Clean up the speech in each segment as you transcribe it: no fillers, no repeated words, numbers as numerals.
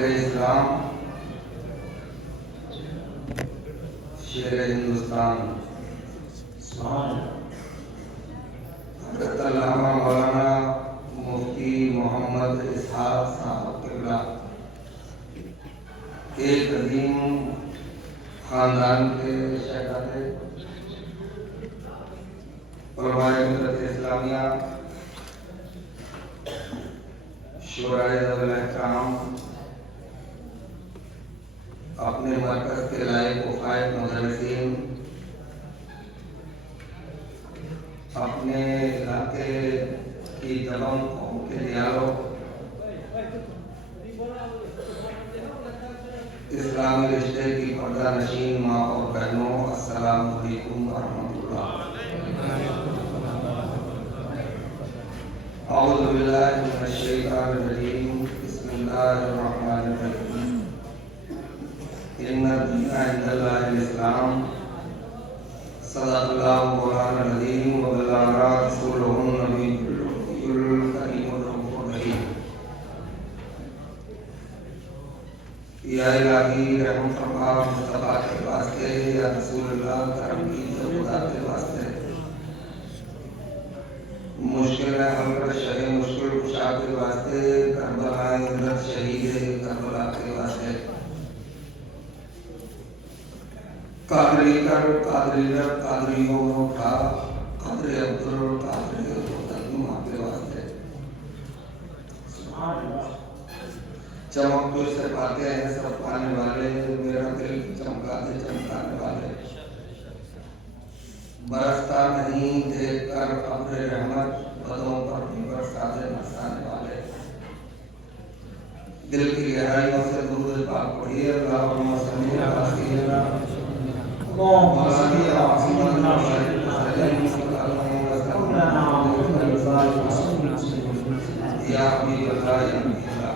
فخر اسلام، شیر ہندوستان، حضرت علامہ مولانا مفتی محمد اسحاق صاحب قبلہ ایک عظیم خاندان کے شہزادے، علماء ملت اسلامیہ، شورائے ذوی الاحترام، اپنے مرکز کے لائق و فائق مدرسین، اپنے علاقے کی تمام قوم کے دیالوں، اسلامی رشتے کی پردہ نشین ماں اور بہنوں، السلام علیکم ورحمۃ اللہ۔ اعوذ باللہ من الشیطان الرجیم، بسم اللہ الرحمن الرحیم۔ ان الدین عند اللہ الاسلام، صدق اللہ مولانا العظیم وبلغ رسولہ النبی الکریم الرؤوف الرحیم۔ یا الہی رحم فرما مصطفیٰ کے واسطے، یا رسول اللہ کرم کیجیے خدا کے واسطے، مشکل حل کر شہ مشکل کشا کے واسطے، کربلا عزت شہید کربلا کے واسطے، قادری کر قادری رب قادریوں اٹھا، قادر عبدال قادر تنمہ کے واسطے۔ چمک تجھ سے پاتے ہیں سب پانے والے، میرا دل چمکا دے چمکانے والے، برستا نہیں دیکھ کر ابر رحمت، بدوں پر بھی برسا دے برسانے والے۔ دل کی گہرائیوں سے درود پاک پڑھیے، اللہم صلی علی سیدنا یا حبیب اللہ یا نبی اللہ۔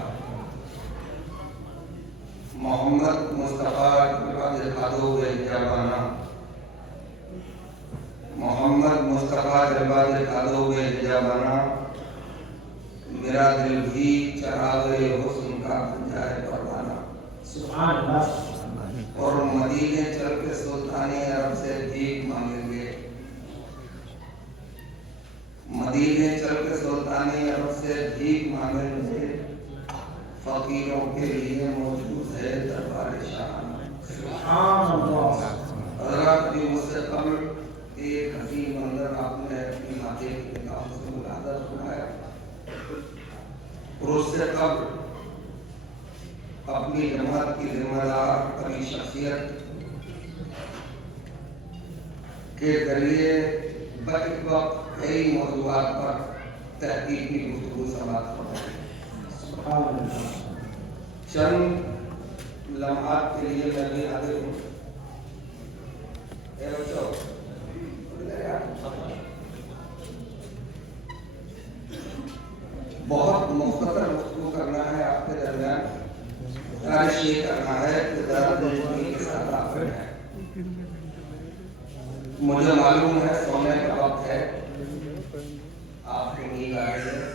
محمد مصطفیٰ کا دکھا دو بے حجابانہ، محمد مصطفیٰ جلوہ دکھا دو بے حجابانہ، میرا دل بھی چراغ حسن کا بن جائے پروانہ۔ سبحان اللہ۔ اور مدینے چل کے سلطانی عرب سے بھیک مانگیں گے، مدینے چل کے سلطانی عرب سے بھیک مانگیں گے، فقیروں کے لیے موجود ہے دربار شاہانہ۔ سبحان اللہ۔ حضرات بھی مجھ سے قبل ایک حسین منظر آپ نے اپنی ماتھے کی نگاہوں سے ملاحظہ فرمایا، اور اس سے قبل اپنی جماعت کی ذمہ دار کبھی شخصیت کے ذریعے بیک وقت کئی موضوعات پر تحقیقی گفتگو سماعت فرمائی۔ چند لمحات کے لیے میں بھی حاضر ہوں۔ اے بچوں، بہت مختصر گفتگو کرنا ہے آپ کے درمیان، خواہش یہ کرنا ہے کہ ذرا دلجمعی کے ساتھ آپ رہیں۔ مجھے معلوم ہے سونے کا وقت ہے، آپ کو نیند آ رہی ہے،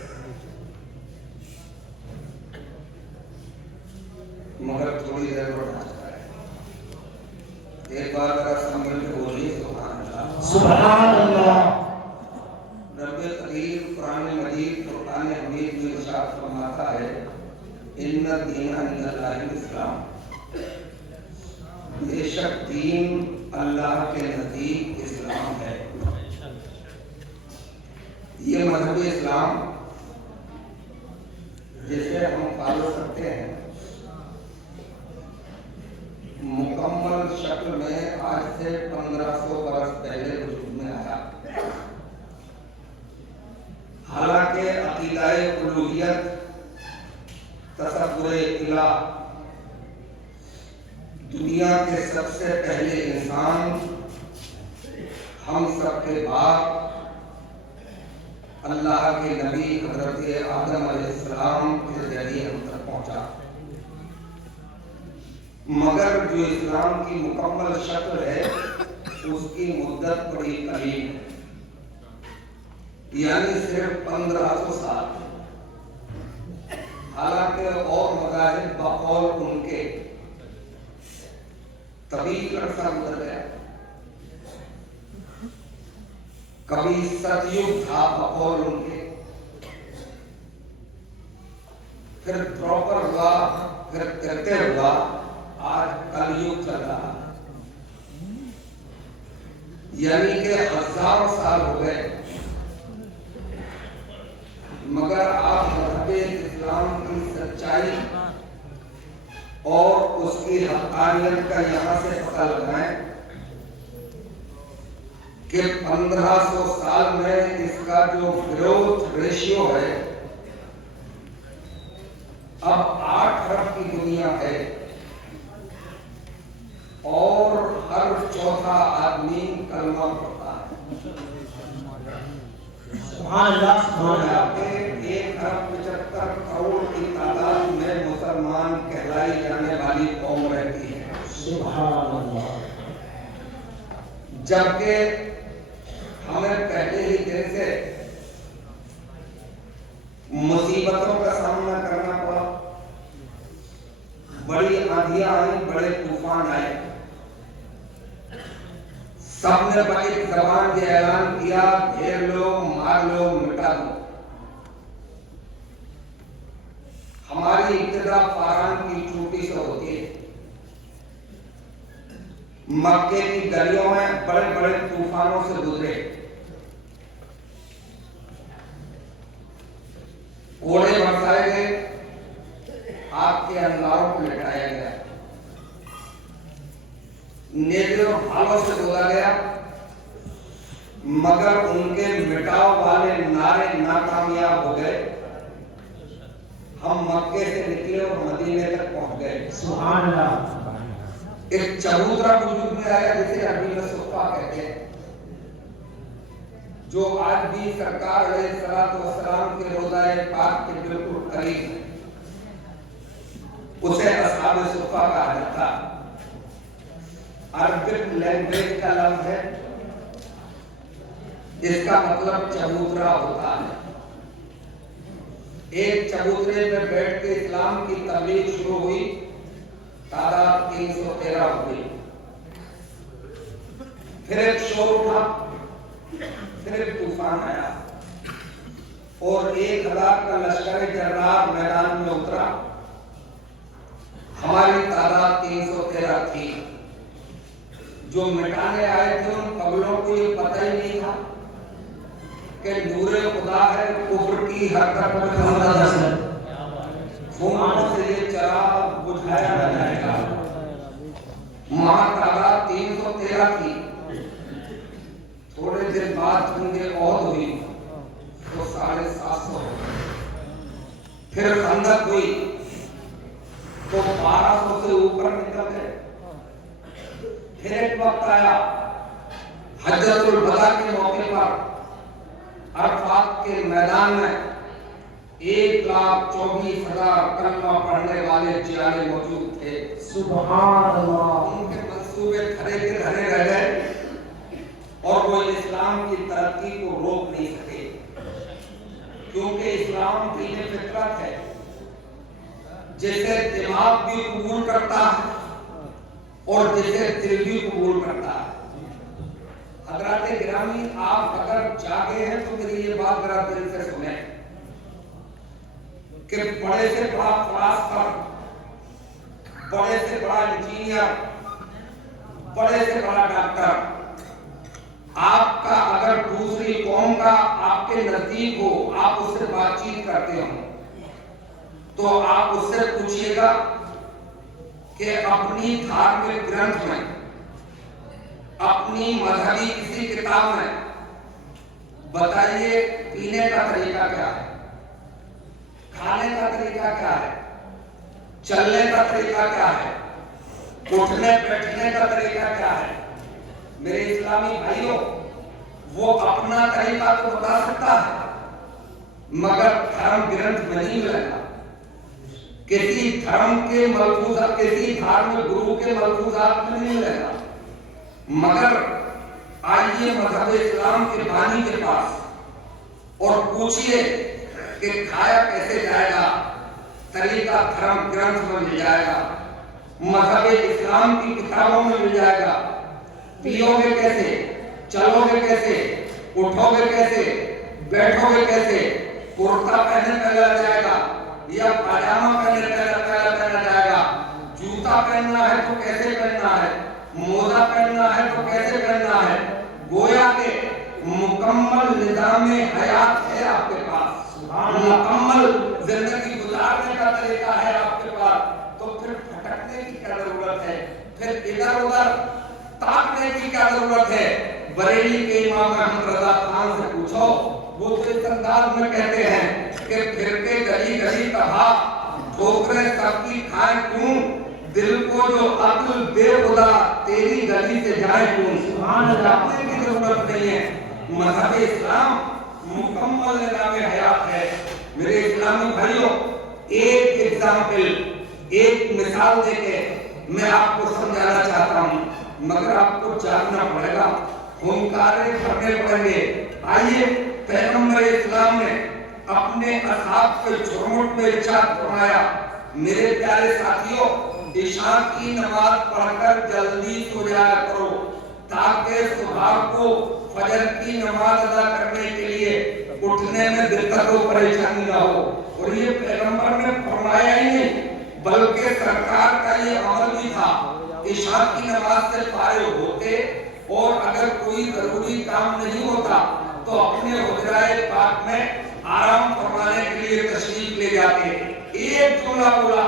مگر تھوڑی دیر برداشت کریں۔ ایک بار ذرا سنبھل کے بولیے سبحان اللہ۔ سبحان اللہ۔ رب قدیر قرآن مجید فرقان حمید میں ارشاد فرماتا ہے، ان الدین عند اللہ الاسلام، بے شک دین اللہ کے نزدیک اسلام ہے۔ یہ مذہب اسلام جسے ہم فالو کرتے ہیں، مکمل شکل میں آج سے 1500 برس پہلے وجود میں آیا، حالانکہ عقیدہ الوہیت، تصور الہ، دنیا کے سب سے پہلے انسان، ہم سب کے باپ، اللہ کے نبی حضرت آدم علیہ السلام کے ذریعے ہم تک پہنچا، مگر جو اسلام کی مکمل شکل ہے اس کی مدت بڑی قریب ہے، یعنی صرف 1500 سال۔ حالانکہ اور مذاہب بقول ان کے طویل عرصہ گزر گیا. کبھی ستیگ تھا بقول ان کے، پھر دروپر ہوا، پھر کرتے ہوا، آج کلیگ چل رہا. یعنی کہ ہزاروں سال ہو گئے، مگر آپ مذہب اسلام کی سچائی اور اس کی حقانیت کا یہاں سے پتہ لگائیں کہ 1500 سال میں اس کا جو گروتھ ریشیو ہے، اب 8 ارب کی دنیا ہے اور ہر چوتھا آدمی کلمہ پڑھتا ہے. سبحان اللہ سبحان اللہ. 1 ارب 75 کروڑ کی تعداد میں مسلمان کہلائی جانے والی قوم رہتی ہے. سبحان اللہ. جبکہ ہمیں پہلے ہی دن سے مصیبتوں کا سامنا کرنا پڑا. بڑی آندھیاں آئیں، بڑے طوفان آئے. سب نے بڑی زبان یہ اعلان کیا، گھیر لو، مار لو، مٹا دو. ہماری ابتدا فاران کی چوٹی سے ہوتی ہے. مکے کی گلیوں میں بڑے بڑے طوفانوں سے گزرے. کوڑے برسائے گئے، آگ کے انگاروں کو لٹایا گیا، نیزے اور بھالوں سے گزا گیا، مگر ان کے مٹاؤ والے نعرے ناکامیاب ہو گئے. ہم مکے سے نکلے اور مدینے تک پہنچ گئے. سبحان اللہ. ایک چبوترا وجود میں آیا جسے عربی میں صفہ کہتے ہیں، جو آج بھی سرکار علیہ الصلوۃ والسلام کے روضہ پاک کے بالکل قریب ہے. اسے اصحاب صفہ کہا جاتا. عربک لینگویج کا لفظ ہے، اس کا مطلب چبوترا ہوتا ہے. ایک چبوترے پہ بیٹھ کے اسلام کی تبلیغ شروع ہوئی، تعداد 313 ہو گئی. پھر ایک شور اٹھا، پھر ایک طوفان آیا اور 1000 کا لشکر جرار میدان میں اترا. ہماری تعداد 313 تھی. جو مٹانے آئے تھے ان قبلوں کو یہ پتہ ہی نہیں تھا کہ نور خدا ہے، کفر کی حرکت میں فوموں سے یہ چراغ بجھایا نہ جائے گا. وہاں تعداد 313 تھی. تھوڑے دن بعد جنگ احد ہوئی تو 750 ہو گئے. پھر خندق ہوئی تو 1200 سے اوپر نکل گئے. پھر ایک وقت آیا حجۃ الوداع کے موقع پر عرفات کے میدان میں 1,24,000 کلمہ پڑھنے والے جیانے موجود تھے. سبحان اللہ. ان کے منصوبے کھڑے کے کھڑے رہ گئے اور وہ اسلام کی ترقی کو روک نہیں سکے، کیونکہ اسلام دین فطرت ہے جسے دماغ بھی قبول کرتا ہے اور جسے دل بھی قبول کرتا ہے. حضرات گرامی، آپ اگر جاگے ہیں تو میری یہ بات ذرا دل سے سنیں کہ بڑے سے بڑا فلاسفر، بڑے سے بڑا انجینئر، بڑے سے بڑا ڈاکٹر آپ کا اگر دوسری قوم کا آپ کے نزدیک ہو، آپ اس سے بات چیت کرتے ہوں تو آپ اس سے پوچھئے گا کہ اپنی دھارمک گرنتھ میں، اپنی مذہبی کسی کتاب میں بتائیے پینے کا طریقہ کیا ہے، کھانے کا طریقہ کیا ہے، چلنے کا طریقہ کیا ہے، اٹھنے بیٹھنے کا طریقہ کیا ہے. میرے اسلامی بھائیوں، وہ اپنا طریقہ تو بتا سکتا ہے مگر دھرم گرنتھ میں نہیں ملے گا. کسی دھرم کے ملفوظات، کسی دھارمک گرو کے ملفوظات میں نہیں ملے گا. مگر آئیے مذہب اسلام کے بانی کے پاس اور پوچھئے کہ کھایا کیسے جائے گا، طریقہ دھرم گرنتھ میں مل جائے گا، مذہب اسلام کی کتابوں میں مل جائے گا۔ پیو گے کیسے، چلو گے کیسے، اٹھو گے کیسے، بیٹھو گے کیسے، کرتا پہنے پہلا جائے گا یا پاجامہ پہنے پہلا جائے گا، جوتا پہننا ہے تو کیسے پہننا ہے، موزہ پہننا ہے تو کیسے پہننا ہے، گویا کہ مکمل نظام حیات ہے آپ کے پاس، مکمل زندگی گزارنے کا طریقہ ہے آپ کے پاس، تو پھر پھٹکنے کی کیا ضرورت ہے، پھر ادھر ادھر تاکنے کی کیا ضرورت ہے۔ بریلی کے امام احمد رضا خان سے پوچھو، وہ تو اس انداز میں کہتے ہیں کہ پھر کے گلی گلی کہا ٹھوکریں سب کی کھائیں کیوں، دل کو جو عقل بے خدا تیری گلی سے جائے کیوں۔ سبحان اللہ، کی ضرورت نہیں ہے۔ مذہب اسلام مکمل نظام حیات ہے۔ میرے اسلامی بھائیوں، ایک ایگزامپل، ایک مثال دے کے میں آپ کو سمجھانا چاہتا ہوں، مگر آپ کو جاننا پڑے گا، ہنکارے کرنے پڑیں گے۔ آئیے، پیغمبر اسلام نے اپنے اصحاب کے جھرمٹ میں ارشاد فرمایا، میرے پیارے ساتھیوں، عشاء کی نماز پڑھ کر جلدی سو جایا کرو تاکہ صبح کو فجر کی نماز ادا کرنے کے لیے اٹھنے میں دقت و پریشانی نہ ہو۔ اور یہ پیغمبر نے فرمایا ہی نہیں بلکہ سرکار کا یہ عمل بھی تھا، عشاء کی نماز سے فارغ ہوتے اور اگر کوئی ضروری کام نہیں ہوتا تو اپنے حجرہ پاک میں آرام فرمانے کے لیے تشریف لے جاتے۔ ایک جملہ بولا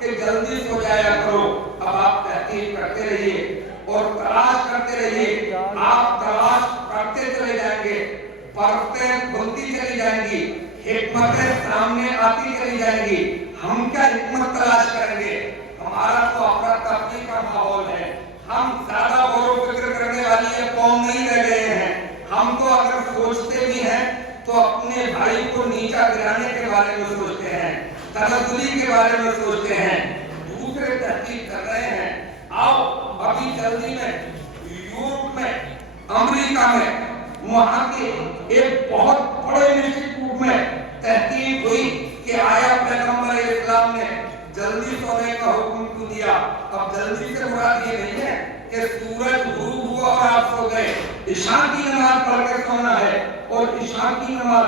کہ جلدی سو جایا کرو۔ اب آپ تحقیق کرتے رہیے اور تلاش کرتے رہیے، آپ تلاش کرتے چلے جائیں گے، پرتیں کھلتی چلی جائیں گی، حکمتیں سامنے آتی چلی جائیں گی۔ ہم کیا حکمت تلاش کریں گے؟ ہمارا تو افراتفری کا ماحول ہے، ہم زیادہ غور و فکر کرنے والی یہ قوم نہیں رہ گئے ہیں۔ ہم تو اگر سوچتے بھی ہیں تو اپنے بھائی کو نیچا گرانے کے بارے میں سوچتے ہیں، تنزلی کے بارے میں سوچتے ہیں، دوسرے تحقیق کر رہے ہیں۔ آؤ ابھی جلدی میں یورپ میں، امریکہ میں، وہاں کے ایک بہت بڑے انسٹیٹیوٹ میں تحقیق ہوئی کہ آیا پیغمبر اسلام نے جلدی سونے کا حکم کیوں دیا۔ اب جلدی سے مراد یہ نہیں ہے کہ سورج غروب ہوا اور آپ سو گئے۔ عشاء کی نماز پڑھ کے سونا ہے، اور عشاء کی نماز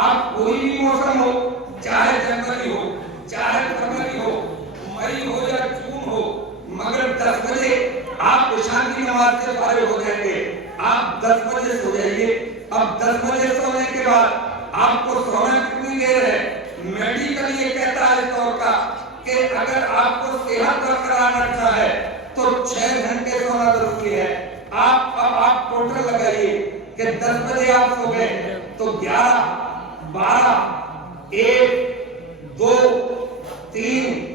آپ کوئی بھی موسم ہو، چاہے جنوری ہو، چاہے فروری ہو، مئی ہو یا جون ہو، مگر 10 بجے آپ عشاء کی نماز سے فارغ ہو جائیں گے۔ آپ 10 بجے سو جائیے۔ اب 10 بجے سونے کے بعد آپ کو سونا کتنی دیر ہے؟ میڈیکل یہ کہتا ہے اس طور کا کہ اگر آپ کو صحت برقرار رکھنا ہے تو 6 گھنٹے سونا ضروری ہے۔ اب آپ ٹوٹل لگائیے کہ 10 بجے آپ سو گئے تو 11، 12، 1، 2، 3،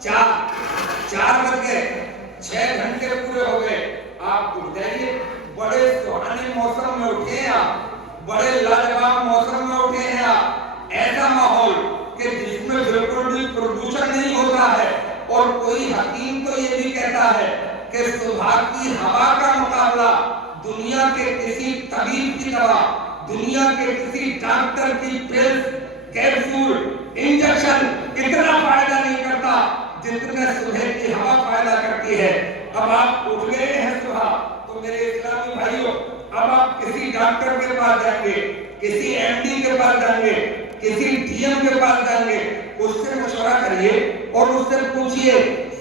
4 بج گئے، 6 گھنٹے پورے ہو گئے۔ آپ اٹھ جائیے۔ بڑے سہانے موسم میں اٹھے ہیں آپ، بڑے لاجواب موسم میں اٹھے ہیں آپ، ایسا ماحول کہ جس میں بالکل بھی پردوشن نہیں ہوتا ہے، اور کوئی حکیم تو یہ بھی کہتا ہے کہ صبح کی ہوا کا مقابلہ دنیا کے کسی طبیب کی دوا، دنیا کے کسی ڈاکٹر کی پل، کیپسول، انجیکشن اتنا فائدہ نہیں کرتا جتنے صبح کی ہوا فائدہ کرتی ہے۔ اب آپ اٹھ گئے ہیں صبح تو میرے اسلامی بھائیوں، اب آپ کسی ڈاکٹر کے پاس جائیں گے، کسی ایم ڈی کے پاس جائیں گے، کسی ڈی ایم کے پاس جائیں گے، اس سے مشورہ کریے اور اس سے پوچھئے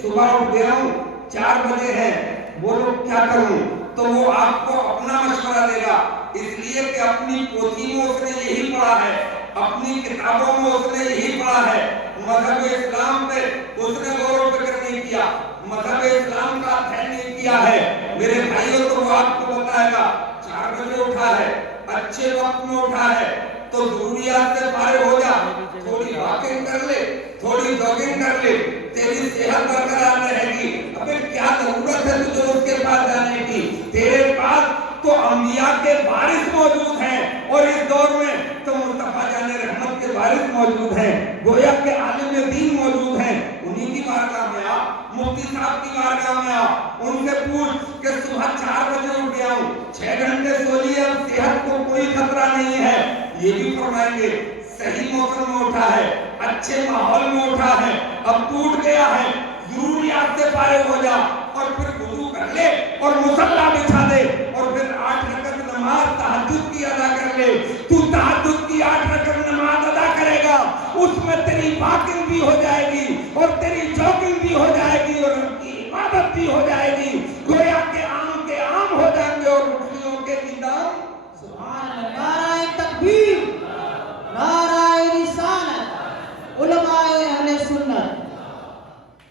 صبح اٹھ گیا ہوں، 4 بجے ہیں، بولو کیا کروں؟ تو وہ آپ کو اپنا مشورہ دے گا، اس لیے کہ اپنی پوتھی میں اس نے یہی پڑھا ہے، اپنی کتابوں میں اس نے یہی پڑھا ہے۔ مذہب اسلام پہ اس نے غور و فکر نہیں کیا، مذہب اسلام کا ادھین نہیں کیا ہے۔ میرے بھائیوں، تو وہ آپ کو بتائے گا 4 بجے اٹھا ہے، اچھے وقت میں اٹھا ہے تو ضروریات سے فارغ ہو جا، تھوڑی واکنگ کر لے، تھوڑی جاگنگ کر لے، تیری صحت برقرار رہے گی۔ ابے کیا ضرورت ہے تجھے اس کے پاس جانے کی؟ تیرے پاس تو انبیاء کے وارث موجود ہیں، اور اس دور میں تو مصطفیٰ جان رحمت کے وارث موجود ہیں، گویا کہ عالم دین موجود ہیں۔ انہی کی بارگاہ میں آ، مفتی صاحب کی بارگاہ میں آ، ان سے پوچھ کہ صبح 4 بجے اٹھ گیا ہوں، 6 گھنٹے سو لیے، اب صحت کو کوئی خطرہ نہیں ہے۔ یہ بھی فرمائیں گے صحیح موسم میں اٹھا ہے، اچھے ماحول میں اٹھا ہے، اب ٹوٹ گیا ہے، ضروریات سے فارغ ہو جا اور پھر وضو کر لے اور مصلی بچھا دے اور پھر 8 رکعت نماز تہجد کی ادا کر لے۔ تو تہجد کی 8 رکعت نماز ادا کرے گا، اس میں تیری واکنگ بھی ہو جائے گی اور تیری جاگنگ بھی ہو جائے گی اور رب کی عبادت بھی ہو جائے گی، گویا کے عام ہو جائیں گے اور مٹھیوں کے دیدار۔ سبحان اللہ، نعرہ تکبیر، نعرہ رسالت، علماء اہل سنت۔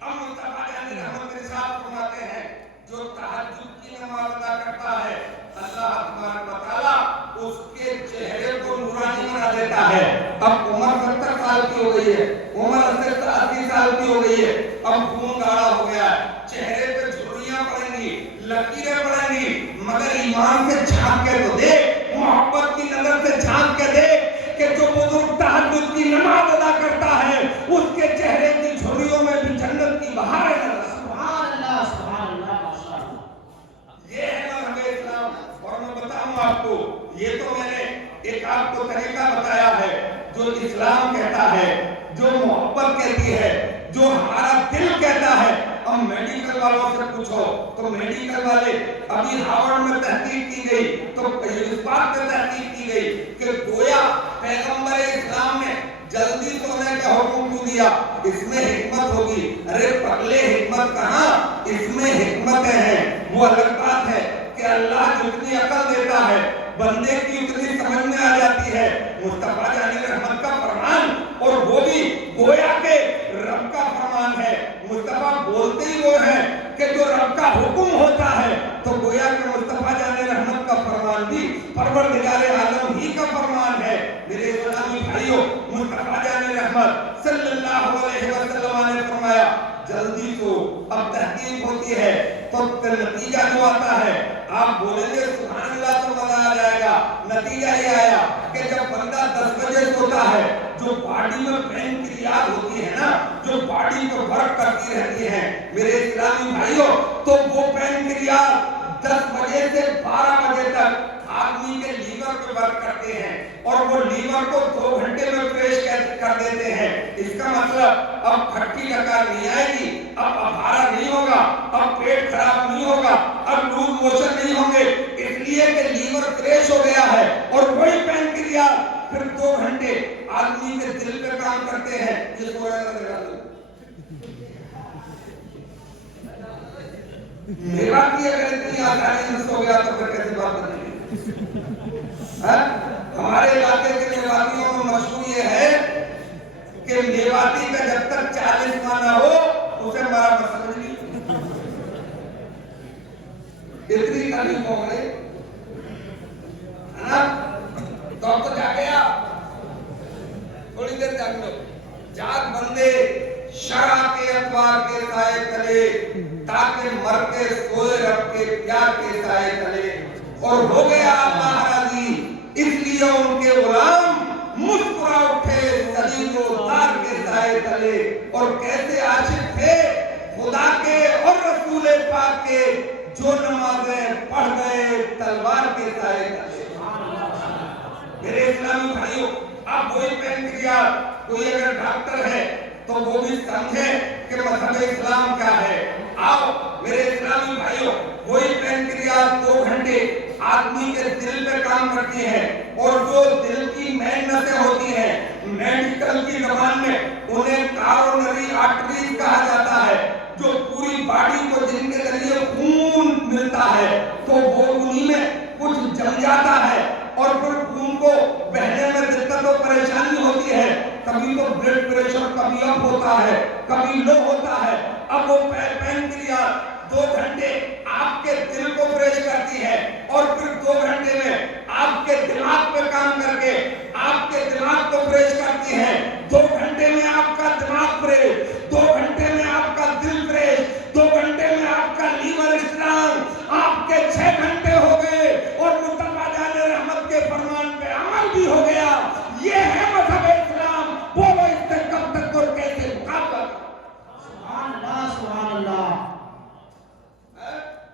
اب مصطفیٰ جان رحمت کے ساتھ فرماتے ہیں جو تہجد کی نماز ادا کرتا ہے اللہ تبارک و تعالیٰ اس کے چہرے کو نورانی بنا دیتا ہے۔ اب عمر 70 سال کی ہو گئی ہے، عمر 80 سال کی ہو گئی ہے، اب خون گاڑھا ہو گیا ہے، چہرے پہ جھریاں پڑیں گی، لکیریں پڑیں گی، مگر ایمان سے جھانک کے تو دیکھ، محبت کی نظر سے جھانک کے دیکھ کہ جو بزرگ تہجد کی نماز ادا کرتا ہے اس کے چہرے کی جھریوں میں بھی جنت کی بہاریں نظر۔ سبحان اللہ، سبحان اللہ، ماشاء اللہ۔ یہ ہے مذہب اسلام۔ اور میں بتاؤں آپ کو، یہ تو میں نے ایک آپ کو طریقہ بتایا ہے جو اسلام کہتا ہے، جو محبت کہتی ہے، جو ہمارا دل کہتا ہے۔ اب میڈیکل والوں سے پوچھو تو میڈیکل والے، ابھی ہارورڈ میں تحقیق کی گئی تو اس بات پہ تحقیق کی گئی کہ گویا پیغمبر اسلام نے جلدی سونے کا حکم کیوں دیا؟ اس میں حکمت ہوگی۔ ارے پگلے، حکمت کہاں، اس میں حکمتیں ہیں۔ وہ الگ بات ہے کہ اللہ جتنی عقل دیتا ہے بندے کی اتنی سمجھ میں آ جاتی ہے۔ مصطفیٰ جان رحمت کا فرمان، اور وہ بھی گویا کے رب کا فرمان ہے۔ مصطفیٰ بولتے ہی وہ ہے کہ جو رب کا حکم ہوتا ہے تو گویا کہ مصطفیٰ جان رحمت کا فرمان بھی پروردگار عالم ہی کا فرمان ہے۔ میرے اسلامی بھائیوں، مصطفیٰ جان رحمت صلی اللہ علیہ وسلم نے فرمایا جلدی سو۔ اب تحقیق ہوتی ہے تو نتیجہ جو آتا ہے آپ بولیں گے سبحان اللہ تو مزہ آ جائے گا۔ نتیجہ یہ آیا کہ جب بندہ 10 بجے سوتا ہے، جو باڈی میں پینکریاز ہوتی ہے نا، جو باڈی میں ورک کرتی رہتی ہے میرے اسلامی بھائیوں، تو وہ پینکریاز 10 بجے سے 12 بجے تک آدمی کے لیور پہ ورک کرتے ہیں اور وہ لیور کو 2 گھنٹے میں فریش کر دیتے ہیں۔ اس کا مطلب اب کھٹی ڈکار نہیں آئے گی، اب ابھارا نہیں ہوگا، اب پیٹ خراب نہیں ہوگا، اب لوز موشن نہیں ہوں گے، اس لیے کہ لیور فریش ہو گیا ہے۔ اور وہی پینکریاز پھر 2 گھنٹے آدمی کے دل پہ کام کرتے ہیں۔ یہ سویا لگا دو میواتی اگر اتنی آسانی سے ہو گیا تو پھر کیسی بات بنے گی؟ ہمارے علاقے کے میواتیوں میں مشہور یہ ہے کہ میواتی کا جب تک 40 ماہ نہ ہو اسے ہمارا مسئلہ نہیں۔ اتنی تعلیم ہو گئی تو جا گیا، تھوڑی دیر جاگ لو، جاگ بندے شرع کے اتوار کے سائے تلے، تاکہ مرتے سوئے رب کے پیار کے سائے تلے۔ اور ہو گیا اللہ راضی، اس لیے ان کے غلام مسکرا اٹھے صلیب و دار کے سائے تلے۔ اور کیسے عاشق تھے خدا کے اور رسول پاک کے، جو نمازیں پڑھ گئے تلوار کے سائے تلے۔ میرے اسلامی بھائیوں، اب وہی پینکریاز، کوئی اگر ڈاکٹر ہے تو وہ بھی سمجھے کہ مذہب اسلام کیا ہے۔ آؤ میرے اسلامی بھائیوں، وہی پینکریاز 2 گھنٹے آدمی کے دل پہ کام کرتی ہے، اور جو دل کی مین نسیں ہوتی ہیں میڈیکل کی زبان میں انہیں کارونری آرٹریز کہا جاتا ہے، جو پوری باڈی کو جن کے ذریعے خون ملتا ہے، تو وہ انہی میں کچھ جم جاتا ہے اور پھر خون کو بہنے میں دقت و پریشانی ہوتی ہے۔ کبھی تو بلڈ پریشر کبھی اپ ہوتا ہے، کبھی لو ہوتا ہے۔ اب وہ پینکریاز 2 گھنٹے آپ کے دل کو فریش کرتی ہے اور پھر 2 گھنٹے میں آپ کے دماغ پہ کام کر کے آپ کے دماغ کو فریش کرتی ہے۔ 2 گھنٹے میں آپ کا دماغ فریش، 2 گھنٹے میں آپ کا دل فریش، 2 گھنٹے میں آپ کا لیور اسٹرانگ، آپ کے 6 گھنٹے ہو گئے اور مصطفیٰ جان رحمت کے فرمان پہ عمل بھی ہو گیا۔ یہ ہے مذہب اسلام۔ بولو اس سے کب تک اور کیسے مقابلہ؟ سبحان اللہ، سبحان اللہ۔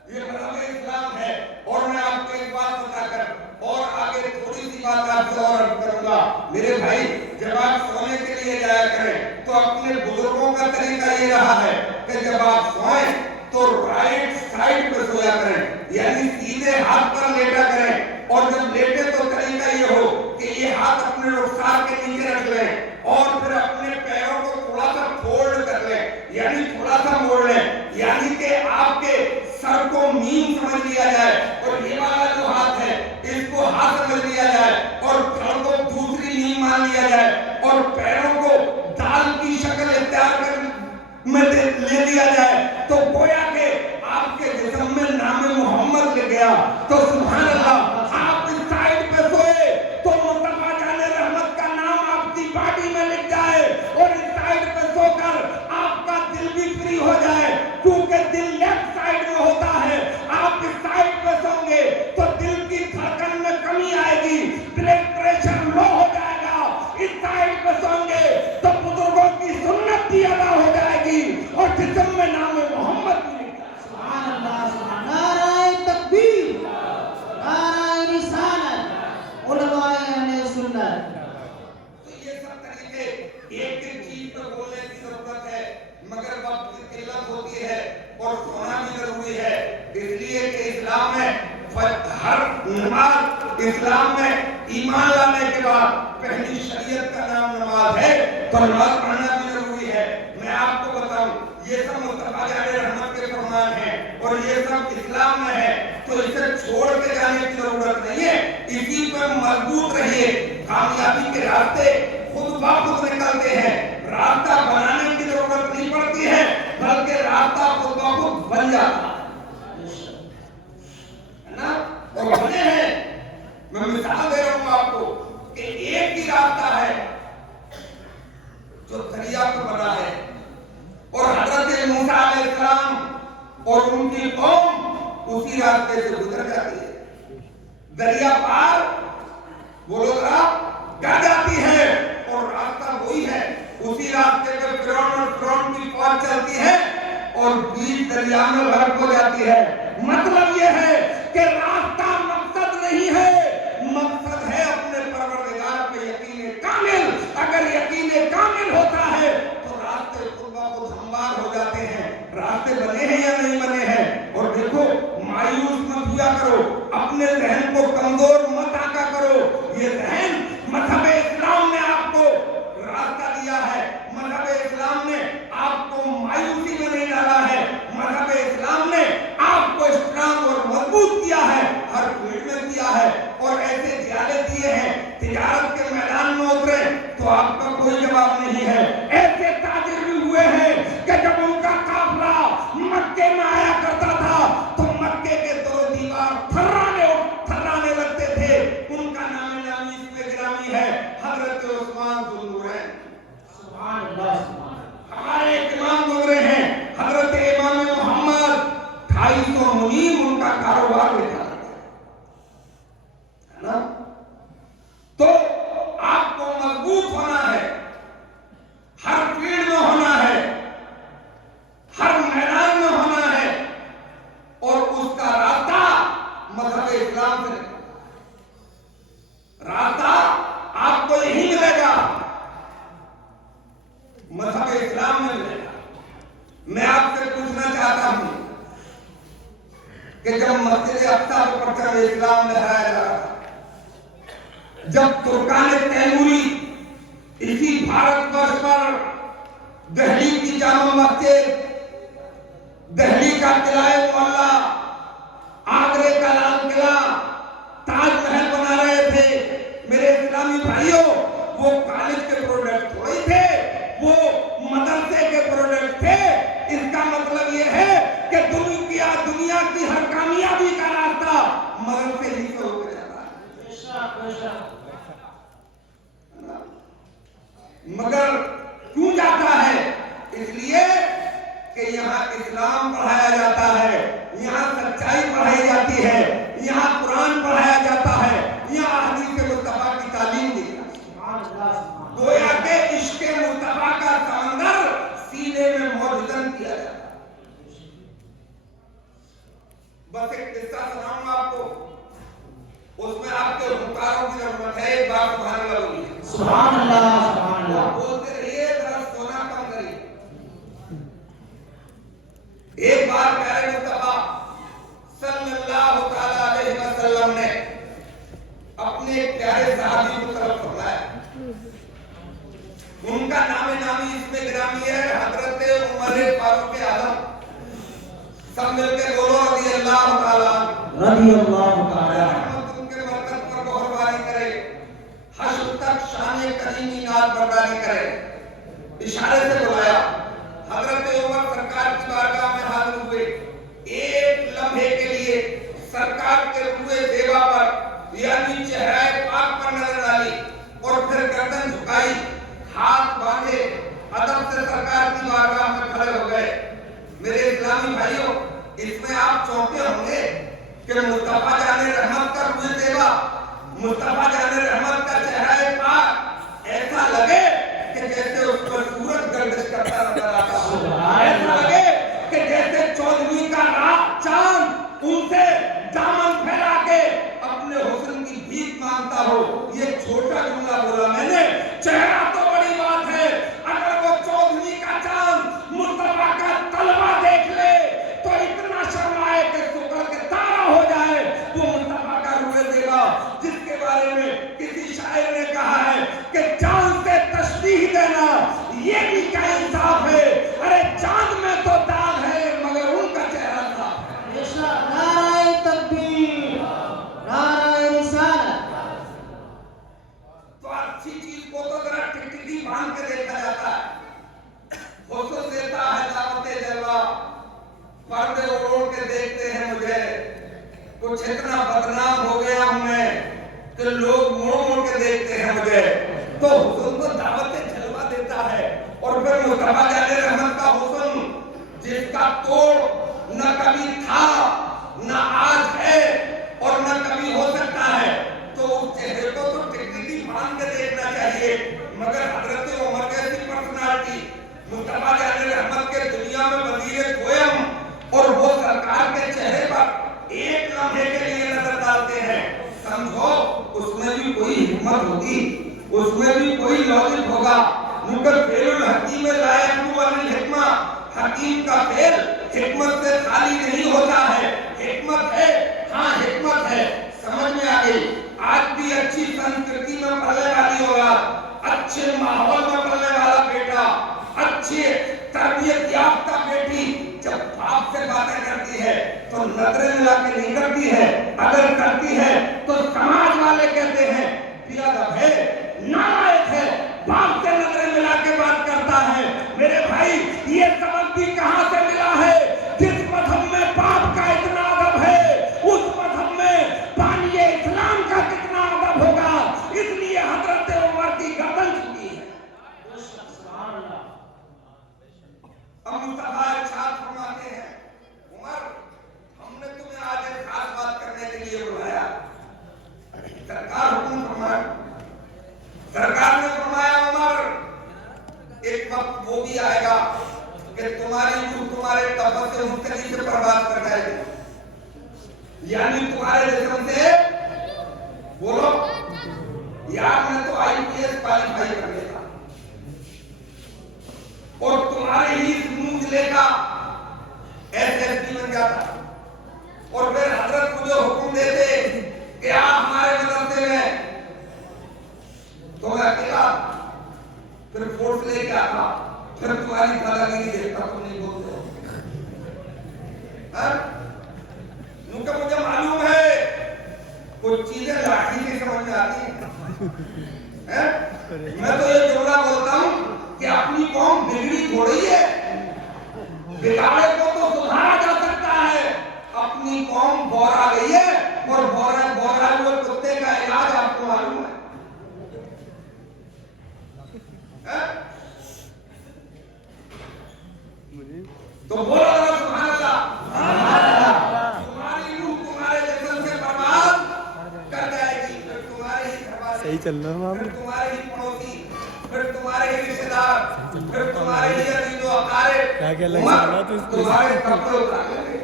یہ مذہب اسلام ہے۔ اور میں آپ کو ایک بات بتا کر اور آگے تھوڑی سی بات آپ سے اور عرض کروں گا۔ میرے بھائی، جب آپ سونے کے لیے جایا کریں تو رائٹ سائڈ پہ سویا کریں، یعنی سیدھے ہاتھ پر لیٹا کریں، اور جب لیٹے تو طریقہ یہ ہو کہ یہ ہاتھ اپنے رخسار کے نیچے رکھ لیں اور پھر اپنے پیروں کو تھوڑا سا فولڈ کر لیں، یعنی تھوڑا سا موڑ لیں، یعنی کہ آپ کے سر کو میم سمجھ لیا جائے اور یہ والا جو ہاتھ ہے اس کو ہاتھ سمجھ لیا جائے اور پھر کو دوسری میم مان لیا جائے اور پیروں کو دال کی شکل اختیار کر میں لے دیا جائے، تو گویا کہ آپ کے جسم میں نام محمد لے گیا۔ تو سبحان اللہ، آپ اس سائڈ پہ سوئے تو مصطفیٰ جان رحمت کا نام آپ کی باڈی میں لکھ جائے، اور اس سائڈ پہ سو کر آپ کا دل بھی فری ہو جائے، کیونکہ دل لیفٹ سائڈ میں ہوتا ہے۔ آپ اس سائڈ پہ سوں گے تو دل کی دھڑکن میں کمی آئے گی، بلڈ پریشر لو ہو جائے گا۔ اس سائڈ پہ سوں گے تو بزرگوں کی سنت بھی ادا ہو جائے گی اور جسم میں نام محمد بھی لکھا ہے۔ سبحان اللہ، سبحان نعرہ تکبیر، نعرہ رسالت، علماء اہل سنت۔ تو یہ سب طریقے ایک ایک چیز پر بولنے کی ضرورت ہے، مگر وقت کی قلت ہوتی ہے اور سونا بھی ضروری ہے، اس لیے کہ اسلام میں ہر نماز، اسلام میں ایمان لانے کے بعد پہلی شریعت کا نام نماز ہے، تو نماز پڑھنا بھی ضروری ہے۔ میں آپ کو بتاؤں، یہ سب مصطفیٰ جان رحمت کے فرمان ہیں اور یہ سب اسلام میں ہے، تو اسے چھوڑ کے جانے کی ضرورت نہیں ہے، اسی پر مضبوط رہیے۔ کامیابی کے راستے خود بخود نکلتے ہیں، راستہ بنانے کی ضرورت نہیں پڑتی ہے، بلکہ راستہ خود بخود بن جاتا ہے نا۔ اور بنے ہیں، میں مثال دے رہا ہوں آپ کو کہ ایک ہی راستہ ہے جو دریا پر بنا ہے، اور حضرت موسیٰ علیہ السلام اور ان کی قوم اسی راستے سے گزر جاتی ہے، دریا پار بولو ذرا کر جاتی ہے، اور راستہ وہی ہے، اسی راستے پہ فرعون اور فرعون کی فوج چلتی ہے اور بیچ دریا میں غرق ہو جاتی ہے۔ مطلب یہ ہے کہ راستہ مقصد نہیں ہے، مقصد ہے اپنے پروردگار پہ یقین کامل۔ اگر یقین کامل ہوتا ہے تو راستے خود بخود ہموار ہو جاتے ہیں۔ راستے بنے ہیں یا نہیں بنے ہیں؟ اور دیکھو، مایوس مت ہوا کرو، اپنے ذہن کو کمزور مت آکا کرو۔ یہ ذہن مذہب اسلام نے آپ کو راستہ دیا ہے، مذہب اسلام نے آپ کو مایوسی میں نہیں ڈالا ہے، مذہب اسلام نے آپ کو اسٹرانگ اور مضبوط کیا ہے، ہر فیلڈ میں کیا ہے، اور ایسے زیادہ دیے ہیں۔ تجارت کے میدان میں اترے تو آپ کا کوئی جواب نہیں ہے۔ ایسے تاجر بھی ہوئے ہیں کہ جب ان کا قافلہ مکے میں آیا کرتا تھا تو مکے کے دو دیوار تھرانے لگتے تھے۔ ان کا نام نامی اس میں گرامی ہے، حضرت عثمان ذو النورین۔ سبحان اللہ، سبحان اللہ۔ ہمارے ایک امام گزرے ہیں، حضرت امام محمد، 250 منیم ان کا کاروبار لکھا ہے نا۔ تو آپ کو مضبوط ہونا ہے، ہر فیلڈ میں ہونا ہے، ہر میدان میں ہونا ہے، اور اس کا راستہ مذہب اسلام سے نکلتا ہے۔ راستہ آپ کو یہی ملے گا، مذہب اسلام میں ملے گا۔ میں آپ سے پوچھنا چاہتا ہوں کہ جب مسجد اقصی پر پرچم اسلام لہرایا جا رہا تھا، جب ترکان تیموری اسی بھارت ورش پر دہلی کی جامع مسجد، دہلی کا قلعہ معلی، آگرے کا لال قلعہ، تاج محل بنا رہے تھے، میرے اسلامی بھائیوں، وہ کالج کے پروڈکٹ تھوڑے تھے، وہ مدرسے کے پروڈکٹ تھے۔ اس کا مطلب یہ ہے کہ دنیا کی ہر کامیابی کا راستہ مدرسے ہی سے ہو کے جاتا ہے۔ مگر کیوں جاتا ہے؟ اس لیے کہ یہاں اسلام پڑھایا جاتا ہے، یہاں سچائی پڑھائی جاتی ہے، یہاں قرآن پڑھایا جاتا ہے، یہاں حدیث مصطفیٰ کی تعلیم دی جاتی ہے۔ گویا کہ عشق مصطفیٰ کا سمندر سینے میں موجودن کیا جاتا ہے۔ بس ایک قصہ سناؤں گا آپ کو، اس میں آپ کے ہنکاروں کی ضرورت ہے۔ ایک بار سبحان اللہ بولیے۔ سبحان اللہ، سبحان اللہ۔ بولتے رہیے، ذرا سونا کم کریے۔ ایک بار سب مل کے بولو رضی اللہ تعالیٰ رضی اللہ تعالیٰ رحمت ان کے برکت پر مہربانی کرے، حشر تک شان کریمی نات برداری کرے۔ اشارے سے بلایا، حضرت عمر سرکار کی بارگاہ میں حاضر ہوئے، ایک لمحے کے لیے سرکار کے روئے زیبا پر یعنی چہرہ پاک پر نظر ڈالی اور پھر گردن جھکائی، ہاتھ باندھے ادب سے سرکار کی بارگاہ میں کھڑے ہو گئے۔ میرے اسلامی بھائیوں، اس میں آپ چونکے ہوں گے کہ مصطفیٰ جان رحمت کا روئے زیبا، مصطفیٰ جان رحمت کا چہرہ پاک ایسا لگے کہ جیسے اس پر سورج گردش کرتا نظر آتا ہو، ایسا لگے کہ جیسے 14ویں کا رات چاند ان سے دامن پھیلا کے اپنے حسن کی بھیک مانگتا ہو۔ یہ چھوٹا جملہ بولا میں نے، چہرہ تو بڑی بات ہے۔ اگر وہ 14ویں کا چاند مصطفیٰ کا طلبہ دیکھ لے تو اتنا شرمائے کہ سکڑ کے تارا ہو جائے۔ وہ مصطفیٰ کا روئے زیبا جس کے بارے میں کسی شاعر نے کہا ہے کہ چاند سے تشبیہ دینا یہ بھی کیا انصاف ہے، ارے چاند میں تو داغ ہے مگر ان کا چہرہ صاف ہے۔ نعرہ تکبیر، نعرہ رسالت۔ تو اچھی چیز کو تو ذرا ٹکٹکی باندھ کے دیکھا جاتا ہے، حسن دیتا ہے دعوت جلوہ، پردے اڑوڑ کے دیکھتے ہیں مجھے، کچھ اتنا بدنام ہو گیا ہوں میں کہ لوگ موڑ موڑ کے دیکھتے ہیں مجھے۔ تو حسن تو دعوت جلوہ دیتا ہے، اور پھر مصطفیٰ جان رحمت کا حسن جس کا توڑ نہ کبھی تھا نہ آج ہے اور نہ کبھی ہو سکتا ہے، تو اس چہرے کو تو ٹکٹکی باندھ کے دیکھنا چاہیے۔ مگر حضرت عمر جیسی پرسنالٹی، مصطفیٰ جان رحمت کے دنیا میں وزیر کوئم، اور وہ سرکار کے چہرے پر ایک لمحے کے لیے نظر ڈالتے ہیں، سمجھو اس میں بھی کوئی حکمت ہوگی، اس میں بھی کوئی لوجک ہوگا۔ مگر فعل الحکیم لا یخلو عن الحکمہ، حکیم کا فعل حکمت سے خالی نہیں ہوتا ہے۔ حکمت ہے، ہاں حکمت ہے، سمجھ میں آ گئی۔ آج بھی اچھی سنسکرتی میں پڑھنے والی اولاد، اچھے ماحول میں پڑھنے والا بیٹا، اچھی تربیت یافتہ بیٹی جب باپ سے باتیں کرتی ہے تو نظریں ملا کے نہیں کرتی ہے، اگر کرتی ہے تو سماج والے کہتے ہیں بے ادب ہے، نالائق ہے، باپ سے نظریں ملا کے بات کرتا ہے۔ میرے بھائی یہ سبق بھی کہاں سے ملا ہے؟ جس مذہب میں باپ کا اتنا ادب ہے اس مذہب میں بانی اسلام کا کتنا ادب ہوگا۔ اس لیے حضرت عمر کی گردن جھکی ہے۔ اب مصطفیٰ ارشاد فرماتے ہیں، عمر ہم نے تمہیں آج ایک خاص بات کرنے کے لیے بلایا۔ سرکار حکم فرمایا، سرکار نے فرمایا عمر ایک وقت وہ بھی آئے گا کہ تمہاری روح تمہارے تبت سے مختلف سے برباد کر جائے گی، یعنی تمہارے جسم سے بولو یار میں تو IPS کوالیفائی کر لیتا اور تمہارے ہی منہ لے کا SSB بن جاتا، اور پھر حضرت مجھے حکم دیتے کہ آپ ہمارے مدرسے میں، تو میں اکیلا پھر فورس لے کے آتا، پھر تمہاری دادا گیری دیکھتا، تم نہیں بولتے ہو۔ کیونکہ مجھے معلوم ہے کچھ چیزیں لاٹھی سے سمجھ میں آتی ہیں۔ میں تو یہ جملہ بولتا ہوں کہ اپنی قوم بگڑی تھوڑی ہے، بگاڑے کو تو سدھارا جا سکتا ہے۔ اپنی قوم بورا گئی ہے اور بورا ہوئے کتے کا علاج آپ کو معلوم ہے۔ تو بولو ذرا سبحان اللہ۔ تمہاری روح تمہارے جسم سے برباد کر جائے گی، پھر تمہارے ہی گھر والے، صحیح چل رہا ہے، پھر تمہارے ہی پڑوسی، پھر تمہارے ہی رشتے دار، پھر تمہارے ہی عزیز و اقارب، تمہارے کپڑے اتار لیں گے،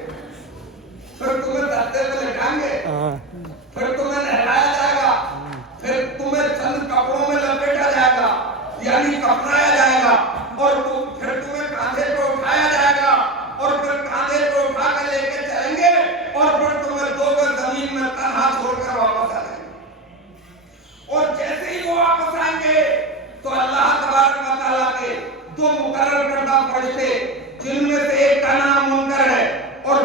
پھر تمہیں دھرتے پہ لٹائیں گے، پھر تمہیں نہلایا جائے گا، پھر تمہیں چند کپڑوں میں لپیٹا جائے گا یعنی کپڑایا جائے گا، اور پھر تمہیں کاندھے پہ اٹھایا جائے گا، اور پھر کاندھے پہ اٹھا کر لے کے چلیں گے، اور پھر تمہیں 2 گز زمین میں تنہا چھوڑ کر واپس آ جائیں گے۔ اور جیسے ہی وہ واپس آئیں گے تو اللہ تبارک و تعالیٰ کے 2 مقرر کردہ فرشتے، جن میں سے ایک کا نام منکر ہے اور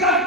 10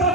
10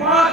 5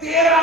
13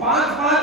5-5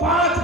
5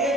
1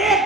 1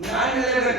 9/11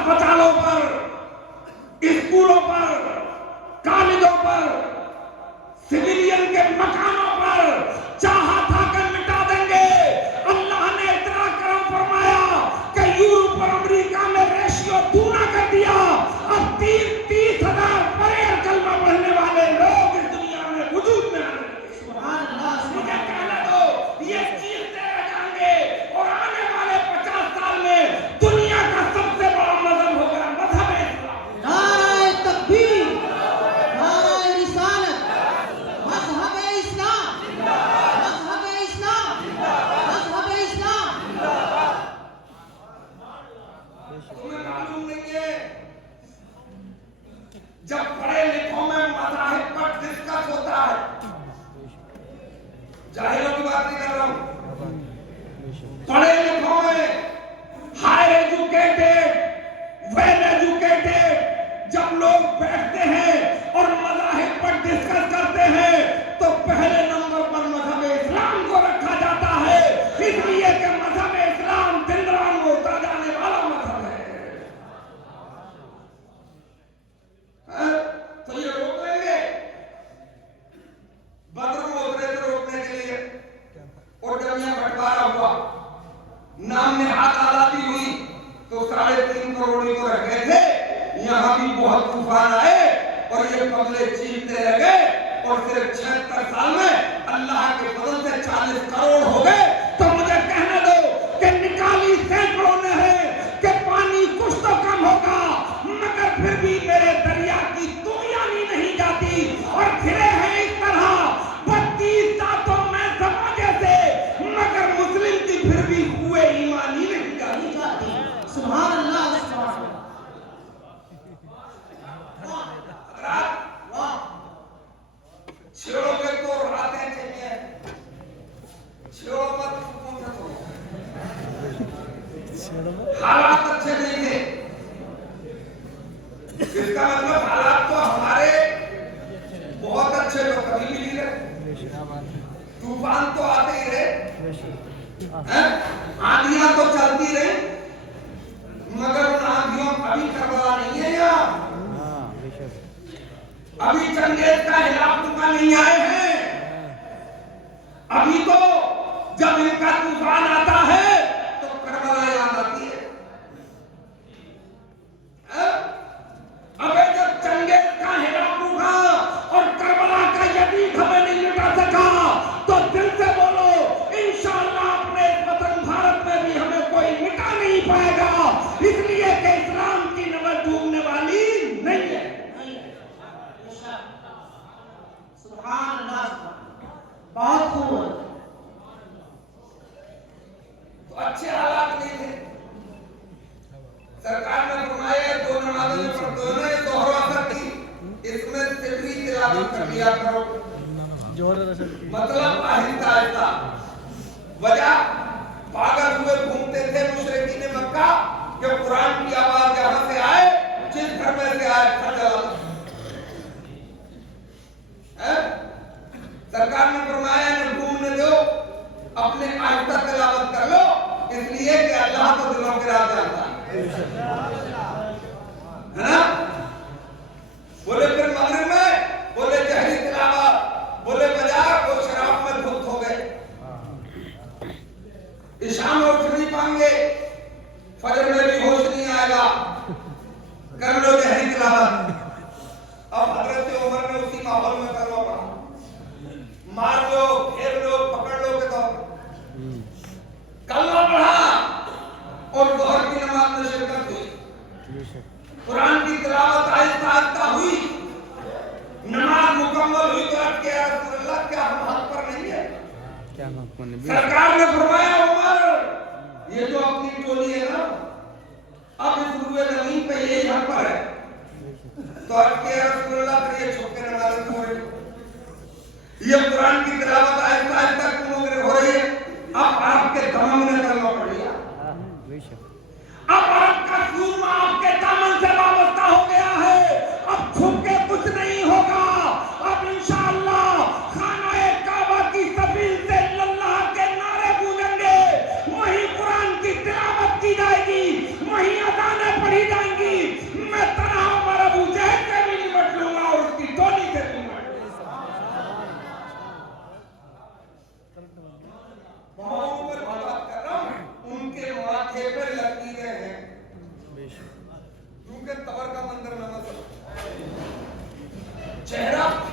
ہسپتالوں پر، اسکولوں پر، کالجوں پر، سویلین کے مکانوں پر چاہا تھا کہ مٹا دیں گے. اللہ نے اتنا کرم فرمایا کہ یورپ اور امریکہ میں ریشیو دونا کر دیا. اب 30,000 بغیر کلمہ پڑھنے والے لوگ اس دنیا میں وجود میں آنے لگے. سبحان اللہ. مجھے کہنے دو یہ چیزیں رہ جائیں گے اور آنے والے 50 سال میں دنیا کا سب سے بڑا مذہب ہوگا مذہب اسلام. نعرہ تکبیر، نعرہ رسالت، مذہب اسلام، مذہب اسلام، مذہب اسلام. تمہیں معلوم نہیں ہے جب پڑھے لکھوں میں مذاہب پر ڈسکس ہوتا ہے، جاہلوں کی بات نہیں کر رہا ہوں، پڑھے لکھوں میں ہائر ایجوکیٹڈ ویل ایجوکیٹڈ جب لوگ بیٹھتے ہیں اور مذاہب پر ڈسکس کرتے ہیں تو پہلے نمبر پر مذہب اسلام کو رکھا جاتا ہے، اس لیے کہ مذہب اسلام دل رام ہوتا جانے والا مذہب ہے. تو یہ روک لیں گے بدر میں اترے تھے روکنے کے لیے، اور جب یہاں بٹوارا ہوا نام نہاد آزادی ہوئی تو 3.5 کروڑ کو رکھ گئے تھے. یہاں بھی بہت طوفان آئے اور یہ پگلے چیختے رہ گئے اور صرف 76 سال میں اللہ کے فضل سے 40 کروڑ ہو گئے. تو مجھے کہنے دو کہ نکالی سینکڑوں نے ہے کہ پانی کچھ تو کم ہوگا، مگر پھر بھی میرے دریا کی طغیانی نہیں جاتی اور گھرے ہیں اس طرح 32 ذاتوں میں سماجے سے، مگر مسلم کی پھر بھی ہوئے ایمانی نہیں جاتی. سبحان اللہ. سبحان اللہ. چھوڑو گے تو راتیں چاہیے، چھوڑو مت سکون سے سو. حالات اچھے نہیں تھے، اس کا مطلب حالات تو ہمارے بہت اچھے تو کبھی بھی نہیں رہے. طوفان تو آتے ہی رہے، آندھیاں تو چلتی رہی، مگر ان آندھیوں ابھی کربلا نہیں ہے یہاں، ابھی چنگیز کا ہلاک طوفان نہیں آئے ہیں. ابھی تو جب ان کا طوفان آتا ہے تو کربلا یاد آتی ہے. ابھی جب چنگیز کا ہلاک ہوا اور کربلا کا یزید ہمیں نہیں مٹا سکا تو دل سے بولو انشاءاللہ اپنے وطن بھارت میں بھی ہمیں کوئی مٹا نہیں پائے گا، اس لیے کہ اسلام کی نمک ڈوبنے والی نہیں ہے. سبحان اللہ. بہت خوب. تو اچھے حالات نہیں تھے. سرکار نے فرمایا 2 نمازیں جو پڑھتے ہیں ظہر و عصر کی، اس میں سری تلاوت کر لیا کرو. مطلب آہستہ آہستہ. وجہ پاگل ہوئے گھومتے تھے مشرکین مکہ کہ قرآن کی آواز جہاں سے آئے جس گھر میں سے آئے کھڑ جاؤ. سرکار نے فرمایا انہیں گھومنے دو، اپنے آہستہ تلاوت کر لو، اس لیے کہ اللہ تو دلوں کے راز جانتا ہے نا. بولے پھر مغرب میں بولے جہری تلاوت، بولے بجا وہ شراب میں دھت ہو گئے. عشاء میں اٹھ نہیں پائیں گے، فجر میں بھی ہوش نہیں آئے گا، کر لو جہری تلاوت. اب حضرت عمر نے اسی ماحول میں کرنا پڑا، مار لو پھیر لو پکڑ لو کے طور کلمہ پڑھا اور ظہر کی نماز میں شرکت ہوئی. قرآن کی تلاوت آہستہ آہستہ ہوئی، نماز مکمل ہوئی تو اب کہ یا رسول اللہ کیا ہم حق پر نہیں ہے؟ سرکار نے فرمایا عمر یہ جو اپنی ٹولی ہے نا اب اس روئے زمین پہ یہی حق پر ہے. تو اب کہ یا رسول اللہ پھر یہ چھپ کے نماز کیوں رہی، یہ قرآن کی تلاوت آہستہ آہستہ کیوں ہو رہی ہے؟ اب آپ کے دماغ نے کلمہ پڑھ لیا، اب عرب کا سورما آپ کے دامن سے وابستہ ہو گیا ہے، اب چھپ کے کچھ نہیں ہوگا. اب انشاءاللہ خانہ کعبہ کی سبیل سے اللہ کے نعرے گونجیں گے، وہیں قرآن کی تلاوت کی جائے گی، وہیں اذانیں پڑھی جائیں گی.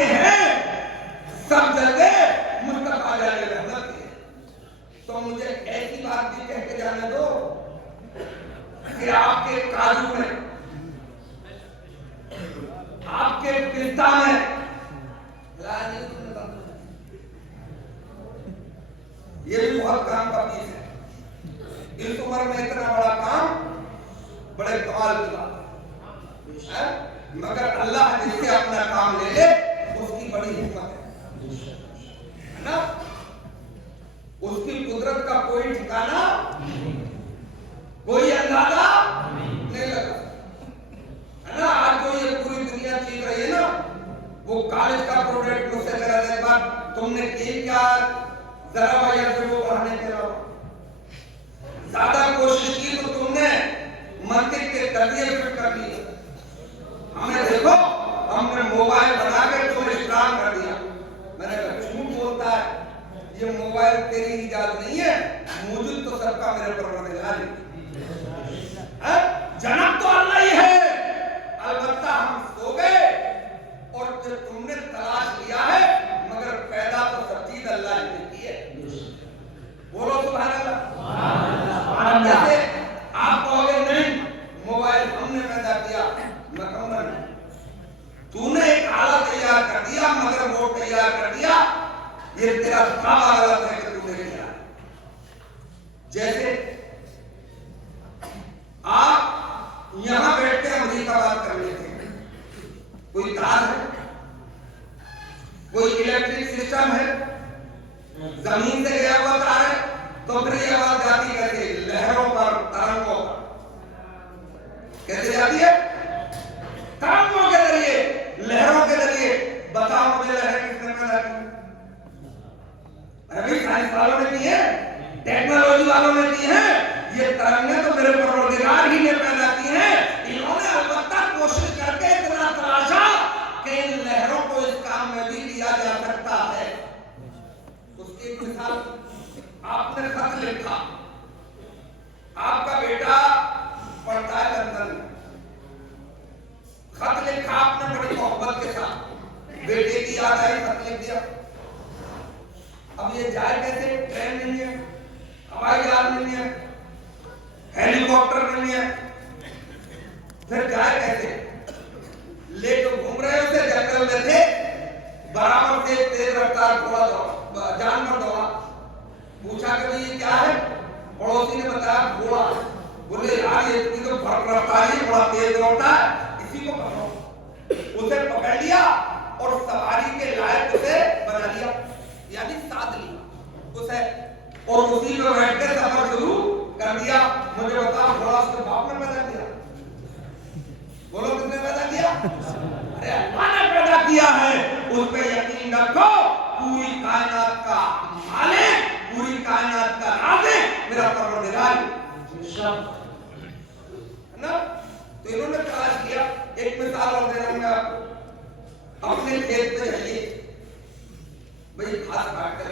کے ہیں سب جگہ مصطفیٰ جانے رحمت کے، تو مجھے ایسی بات بھی کہہ کے جانے دو کہ آپ کے کاجو میں، آپ کے پستہ میں یہ بھی بہت کام کا چیز ہے۔ اس عمر میں اتنا بڑا کام بڑے کمال کی بات ہے، مگر اللہ جس سے اپنا کام لے لے اس کی بڑی حکمت ہے نا، اس کی قدرت کا کوئی ٹھکانہ کوئی اندازہ نہیں لگا ہے نا۔ آج جو یہ پوری دنیا چل رہی ہے نا، وہ کالج کا پروڈکٹ مجھ سے کرا دے بات تم نے کی کیا ذرا یا وہ پڑھنے کے علاوہ زیادہ کوشش کی تو تم نے منطق کے قضیے پہ کر دی۔ ہمیں دیکھو ہم نے موبائل بنا کے تم اسلام کر دیا، میں نے کہا جھوٹ بولتا ہے، یہ موبائل تیری ایجاد نہیں ہے، موجود تو سب کا میرے پروردگار ہے، جناب تو اللہ ہی ہے، البتہ ہم سو گئے اور جو تم نے تلاش کیا ہے، مگر پیدا تو سب چیز اللہ نے کی ہے۔ بولو سبحان اللہ۔ جیسے آپ کہو گے نہیں موبائل ہم نے پیدا کیا، میں کہوں گا نہیں، تو نے ایک آلہ تیار کر دیا، مگر وہ تیار کر دیا یہ تیرا دعویٰ غلط ہے کہ تو نے کیا۔ جیسے آپ یہاں بیٹھ کے امریکہ بات کر لیتے ہیں، کوئی تار ہے، کوئی الیکٹرک سسٹم ہے، زمین سے گیا ہوا تار ہے، تو پھر یہ آواز جاتی کیسے؟ لہروں پر، ترنگوں پر۔ کیسے جاتی ہے؟ ترنگوں کے ذریعے، لہروں کے ذریعے۔ بتاؤ مجھے لہریں کس نے پیدا کی؟ ابھی سائنس والوں نے کی ہے، ٹیکنالوجی والوں نے کی ہے، یہ ترنگیں تو میرے پروردگار ہی نے پیدا کی ہیں۔ انہوں نے البتہ کوشش کر کے اتنا تلاشا کہ ان لہروں کو اس کام میں بھی لیا جا سکتا ہے۔ اس کی ایک مثال، آپ نے خط لکھا، آپ کا بیٹا پڑھتا ہے لندن میں، خط لکھا آپ نے بڑی محبت کے ساتھ، بیٹے کی یاد آئی خط لکھ دیا۔ اب یہ جائے کیسے؟ ٹرین نہیں ہے، ہوائی جہاز نہیں ہے، ہیلی کاپٹر نہیں ہے، پھر جائے کیسے؟ لے تو گھوم رہے اسے جنگل میں تھے، برابر سے تیز رفتار گھوڑا جانور دوڑا، پوچھا کہ یہ کیا ہے؟ پڑوسی نے بتایا گھوڑا۔ بولے یار یہ تو رفتاری بڑا تیز دوڑتا ہے، اسی کو پکڑو۔ اسے پکڑ لیا اور سواری کے لائق اسے بنا لیا، یعنی ساتھ لیا اسے، اور اسی پہ بیٹھ کے سفر شروع کر دیا۔ مجھے بتاؤ گھوڑا اس کے باپ نے پیدا کیا؟ بولو کس نے پیدا کیا؟ ارے اللہ نے پیدا کیا ہے۔ اس پہ یقین رکھو، پوری کائنات کا مالک، پوری کائنات کا رازق میرا پروردگار ہے نا۔ تو انہوں نے تلاش کیا۔ ایک مثال اور دے رہا ہوں میں آپ کو، اپنے کھیت پہ جائیے بھئی گھاس کاٹ کر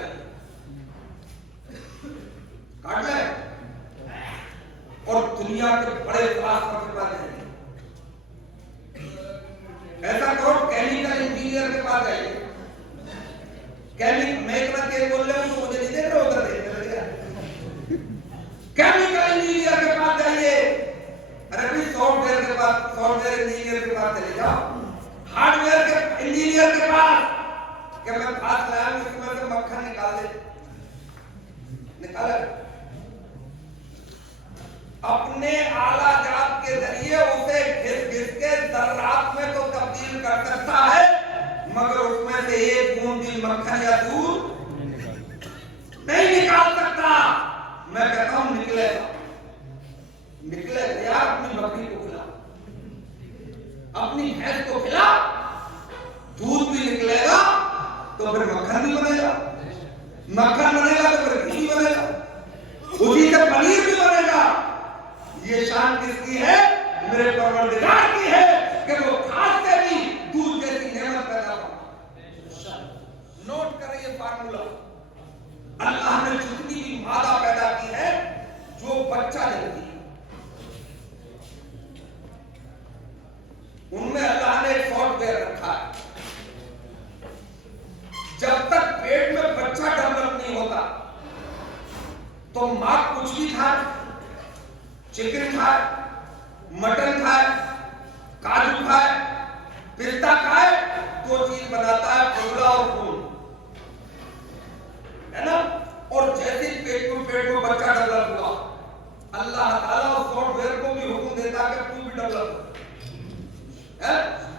کاٹ لیں اور دنیا کے بڑے فلاسفہ کے پاس جائیے، ایسا کرو کیمیکل انجینئر کے پاس جائیے، میں اتنا تیز بول رہا ہوں تو مجھے نہیں دیکھ رہا، ادھر دیکھ رہا ہے، کیمیکل انجینئر کے پاس جائیے، ارے بھی سافٹ ویئر کے پاس، سافٹ ویئر انجینئر کے پاس چلے جاؤ، ہارڈ ویئر کے انجینئر کے پاس کہ میں پاس لایا ہوں اس میں سے مکھن نکال دے، نکالا اپنے آلہ جات کے ذریعے اسے گھس گھس کے ذرات میں تو تبدیل کر سکتا ہے، مگر اس میں سے ایک بوند بھی مکھن یا دودھ نہیں نکال سکتا۔ میں کہتا ہوں نکلے گا، نکلے گا یار، اپنی بکری کو کھلا، اپنی بھینس کو کھلا، دودھ بھی نکلے گا تو پھر مکھن بھی بنے گا، مکھن بنے گا تو پھر گھی بنے گا، اسی سے پنیر بھی بنے گا۔ یہ شان کس کی ہے؟ میرے پروردگار کی ہے کہ وہ گھاس سے بھی دودھ جیسی نعمت پیدا کرتا۔ نوٹ کریں یہ فارمولا، اللہ نے جتنی بھی مادہ پیدا کی ہے جو بچہ دیتی ہے، ان میں اللہ نے ایک سافٹ ویئر رکھا ہے،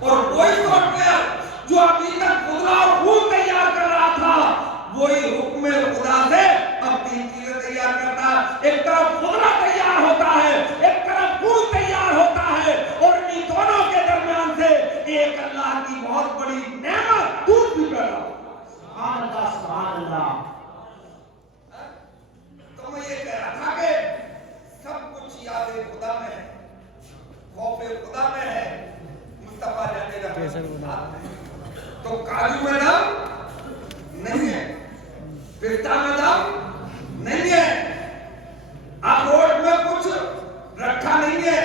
اور وہی سافٹ ویئر جو ابھی تک خدا اور خون تیار کر رہا تھا وہی حکم خدا سے اب 3 چیزیں تیار کرتا ہے. ایک طرف خدا تیار ہوتا ہے, ایک طرف خون تیار ہوتا ہے, اور ان دونوں کے درمیان سے ایک اللہ کی بہت بڑی نعمت دودھ بھی پیدا ہوتا ہے. سبحان اللہ سبحان اللہ. تو میں یہ کہہ رہا تھا کہ سب کچھ یاد خدا میں ہے, خوف خدا میں ہے, مصطفیٰ جانے کا تو کاجو میں دم نہیں ہے, پستہ میں دم نہیں ہے, اخروٹ میں کچھ رکھا نہیں ہے,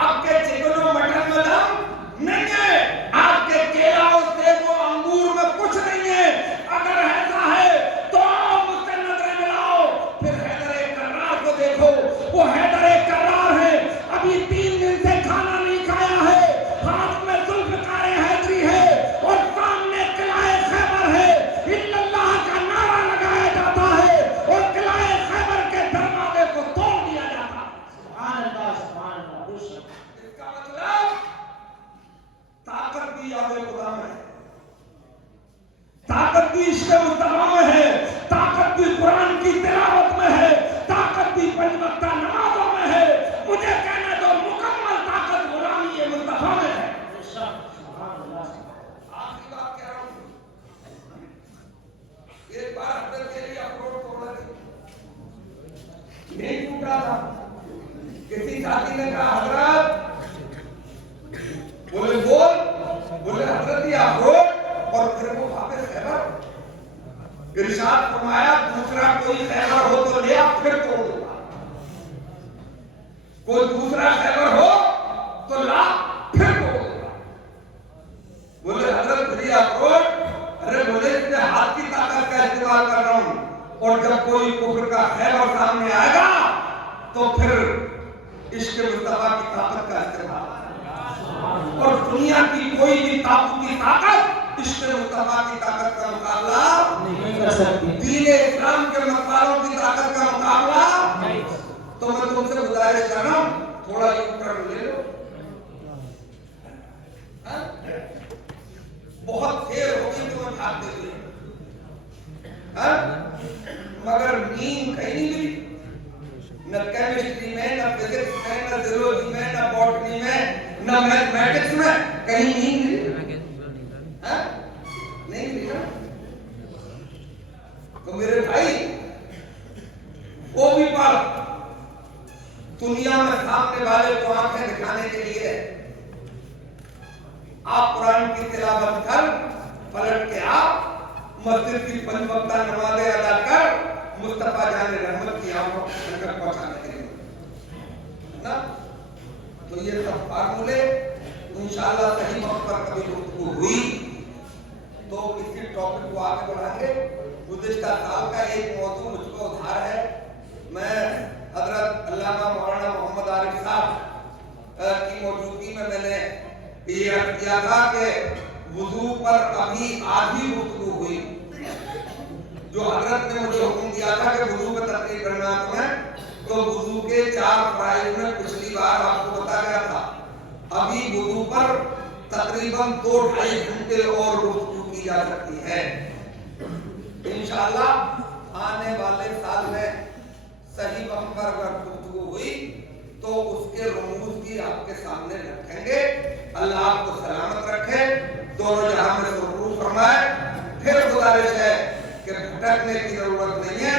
آپ کے چکن و مٹن میں دم نہیں ہے, آپ کے کیلا اور سیب و انگور میں کچھ نہیں ہے. اگر ایسا ہے تو آؤ مجھ سے نظریں ملاؤ. پھر حیدر کرار کو دیکھو, وہ حیدر کرار ہے, ابھی 3 دن سے کھانا نہیں کھایا ہے, ہاتھ میں ذوالفقار حیدری ہے اور سامنے قلعہ خیبر ہے. الا اللہ کا نعرہ لگایا جاتا ہے اور قلعہ خیبر کے دروازے کو توڑ دیا جاتا ہے. سبحان اللہ سبحان اللہ. اس کا مطلب طاقت بھی یاد خدا میں ہے, طاقت بھی عشق مصطفیٰ میں ہے, طاقت بھی قرآن کی تلاوت میں ہے, طاقت بھی 5 وقتہ نمازوں میں ہے. مجھے کہنے دو مکمل طاقت غلامی مصطفیٰ میں ہے. سبحان اللہ. آخری بات کہہ رہا ہوں, ایک بار حضرت کے لیے اخروٹ توڑا تھی, نہیں ٹوٹا تھا. کسی ساتھی نے کہا حضرت, بولے بول, بولے حضرت یہ اخروٹ, اور پھر وہ واپس خیبر. ارشاد فرمایا دوسرا کوئی خیبر ہو تو لے آپ پھر توڑ دوں گا, کوئی دوسرا خیبر ہو تو لا پھر توڑ دوں گا. بولے حضرت پھر یہ اخروٹ, ارے بولے اس میں ہاتھ کی طاقت کا استعمال کر رہا ہوں, اور جب کوئی کفر کا خیبر سامنے آئے گا تو پھر عشق مصطفیٰ کی طاقت کا استعمال, اور دنیا کی کوئی بھی طاقتی طاقت عشق مصطفیٰ کی طاقت کا مقابلہ نہیں کر سکتی. دین اسلام کے مقبروں کی طاقت کا مقابلہ. تو میں تم سے گزارش کر رہا ہوں تھوڑا یوں ٹرن لے لو, بہت دیر ہوگی تمہیں بھاگتے ہوئے, مگر نیند کہیں نہیں ملی, نہ کیمسٹری میں, نہ فزکس میں, نہ زیولوجی میں, نہ باٹنی میں, نہ میتھمیٹکس میں, کہیں نہیں ملی. نہیں ملی نا. تو میرے بھائی وہ بھی پڑھ, دنیا میں سامنے والے کو آنکھیں دکھانے کے لیے آپ قرآن کی تلاوت کر, پلٹ کے آپ مسجد کی 5 وقتہ نمازیں ادا کر, مصطفیٰ جان رحمت کی آنکھوں کو تک پہنچانے کے لیے نا. تو یہ سب فارمولے انشاءاللہ صحیح وقت پر کبھی گفتگو ہوئی تو کسی ٹاپک کو آگے بڑھائیں گے. گزشتہ سال کا ایک موضوع مجھ کو ادھار ہے. میں حضرت علامہ مولانا محمد عارف صاحب کی موجودگی میں نے یہ عرض کیا تھا کہ وضو پر ابھی آدھی گفتگو ہوئی. جو حضرت نے مجھے حکم دیا تھا کہ وضو پہ تقریر کرنا تمہیں, تو وضو کے 4 فرائض میں پچھلی بار آپ کو بتا گیا تھا. ابھی وضو پر تقریباً 2-2.5 گھنٹے اور گفتگو کی جا سکتی ہے. انشاءاللہ آنے والے سال میں صحیح وقت پر اگر گفتگو ہوئی تو اس کے رموز بھی آپ کے سامنے رکھیں گے. اللہ آپ کو سلامت رکھے, دونوں جہاں میں سرور فرمائے. پھر گزارش ہے کہ بھٹکنے کی ضرورت نہیں ہے,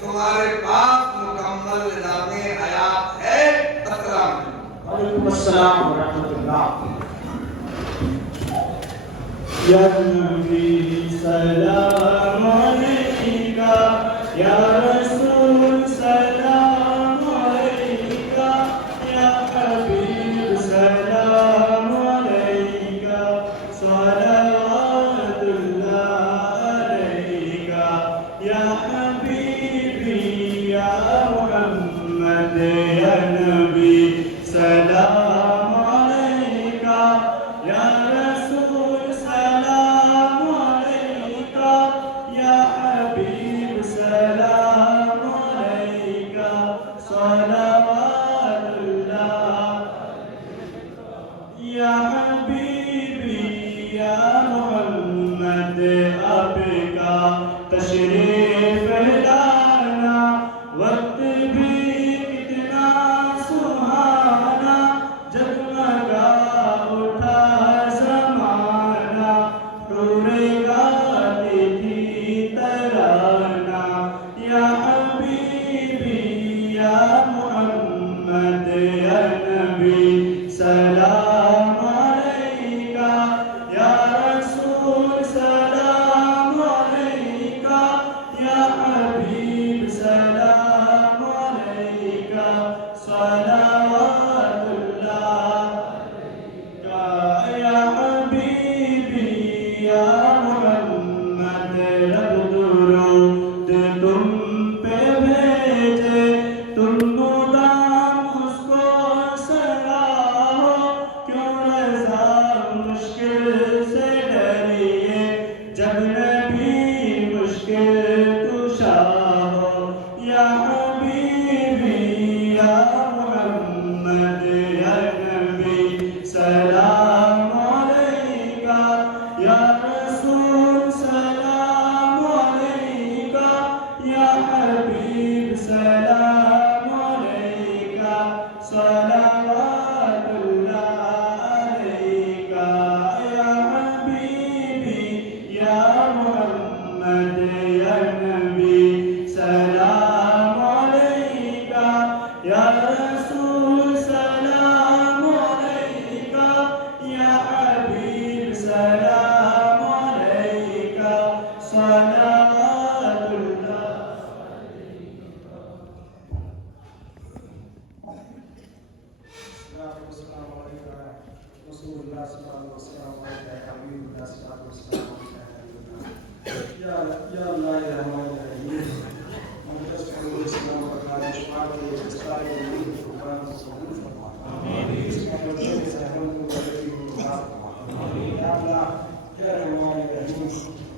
تمہارے پاس مکمل نظام حیات ہے. السلام وعلیکم السلام ورحمۃ اللہ. یا نبی سلام علیکہ, یا رسول سلام علیکہ, یا حبیب سلام علیکہ, صلوات اللہ علیکہ, یا حبیبی یا محمد, یا نبی سلام علیکہ, یا رسول سلام علیکہ, یا حبیب سلام یا حبیبی یا محمد آپ کا تشریف لانا وقت بھی کتنا سہانا جگمگا اٹھا زمانہ حور گاتی تھی ترانہ یا حبیبی یا محمد یا نبی سلام علیکہ یا رسول سلام علیکہ یا حبیب سلام علیکہ صلوات اللہ یا حبیبی یا محمد رب درود تم پہ بھیجے تم مدام اس کو سراہو کیوں رضا مشکل سے ڈریے جب نبی مشکل کشا ہو یا حبیبی یا محمد یا نبی سلام علیکہ یا رسول سلام علیکہ یا حبیب سلام علیکہ صلوات اللہ علیکہ یا حبیبی یا محمد یا نبی سلام علیکہ یا رسول سلام علیکہ یا حبیب سلام علیکہ صلوات اللہ السلام علیکم رسول اللہ صلی اللہ علیہ وسلم حبیب اللہ صلی اللہ علیہ وسلم یا اللہ یا رحمان یا رحیم مقدس حضور اسلام کا خالص شفاعت کے استقبال کے لیے قربان کو قبول فرما اس کا مرشد صاحبان کو برکتی کو عطا فرما یا اللہ یا رحمان یا رحیم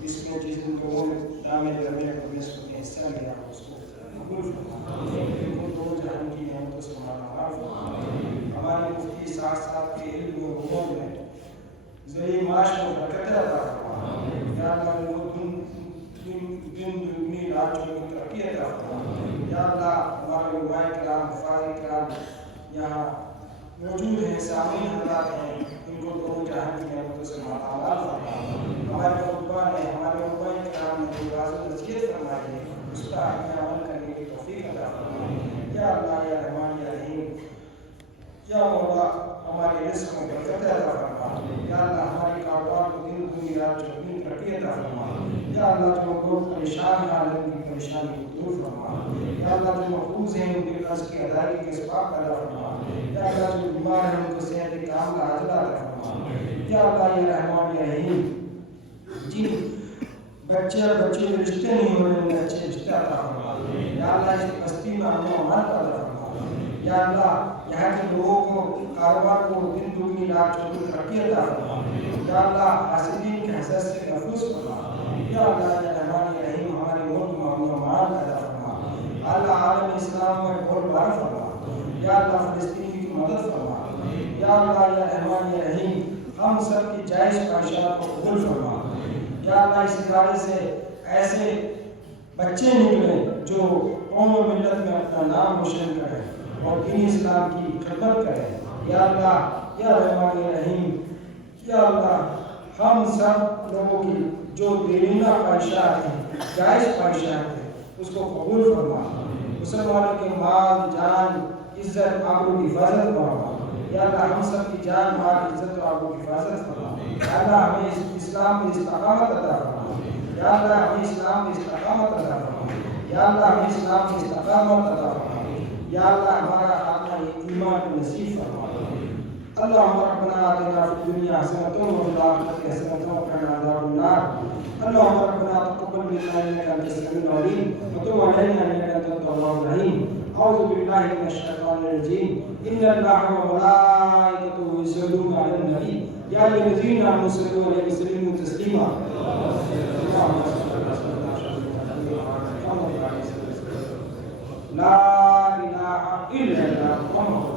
اس میں جس دن کو دامن ربیع کو میں اس کو حصہ لیا اس کو قبول فرما ان دو جہان کی نعمتوں سے ہمارا معاف فرما ہمارے مفتی ساتھ ساتھ کے علم و علوم میں ذریعہ معاش کو برکت عطا فرما یا اللہ وہ دن دنی رات جو ترقی عطا فرما یا اللہ ہمارے علماء کرام حفاظ کرام یہاں موجود ہیں سامعین حضرات ہیں ان کو دونوں جہان کی نعمتوں سے مالا فرما ہمارے خطبہ نے ہمارے علماء کرام نے جو واضح نصیحت فرمائی ہے اس کا ہمیں عمل کرنے کی توفیق عطا فرما یا اللہ یا رحمان یا رحیم یا مولا ہمارے رزق میں برکت عطا فرما یا اللہ ہمارے کاروبار کو دن دنی رات چوبیس ترقی عطا فرما یا اللہ جو لوگ پریشان ہیں ان کی پریشانی کو دور فرما یا اللہ جو محفوظ ہیں ان کے قرض کی ادائیگی کے اسباب پیدا فرما یا اللہ جو بیمار ہیں ان کو صحت کام کا عاجلہ عطا فرما یا اللہ یا رحمان یا رحیم جن بچے اور بچے جو رشتے نہیں ہو رہے انہیں اچھے رشتے عطا فرما یا اللہ اس بستی میں امن و امان پیدا فرما یا اللہ یہاں کے لوگوں کو کاروبار کو دن دگنی رات چوبیس ترقی عطا فرما یا اللہ حاسدین کے حسد سے محفوظ فرما یا اللہ یا رحمان یا رحیم ہمارے ملک میں امن و امان پیدا فرما اللہ عالم اسلام میں بول بار فرما یا اللہ فلسطین کی مدد فرما یا اللہ یا رحمان یا رحیم ہم سب کی جائز خواہشات کو قبول فرما یا اللہ اس ادارے سے ایسے بچے نکلے جو قوم و ملت میں اپنا نام روشن کریں اور دین اسلام کی خدمت کریں یا اللہ یا رحمان یا رحیم یا اللہ ہم سب لوگوں کی جو دیرینہ خواہشات ہیں جائز خواہشات ہیں اس کو قبول فرما مسلمانوں کے مال جان عزت آبرو کی حفاظت فرما یا اللہ ہم سب کی جان مال عزت اور آبرو کی حفاظت فرما یا اللہ ہمیں اسلام میں استقامت عطا فرما یا اللہ ہمیں اسلام میں استقامت عطا فرما یا اللہ ہمیں اسلام میں استقامت عطا فرما یا اللہ ہمارا خاتمہ ایمان کو نصیب فرما اللهم ربنا آتنا في الدنيا حسنة وفي الآخرة حسنة وقنا عذاب النار اللهم ربنا تقبل منا إنك أنت السميع العليم وتب علينا إنك أنت التواب الرحيم أعوذ بالله من الشيطان الرجيم إن الله وملائكته يصلون على النبي يا أيها الذين آمنوا صلوا عليه وسلموا تسليما لا إله إلا الله محمد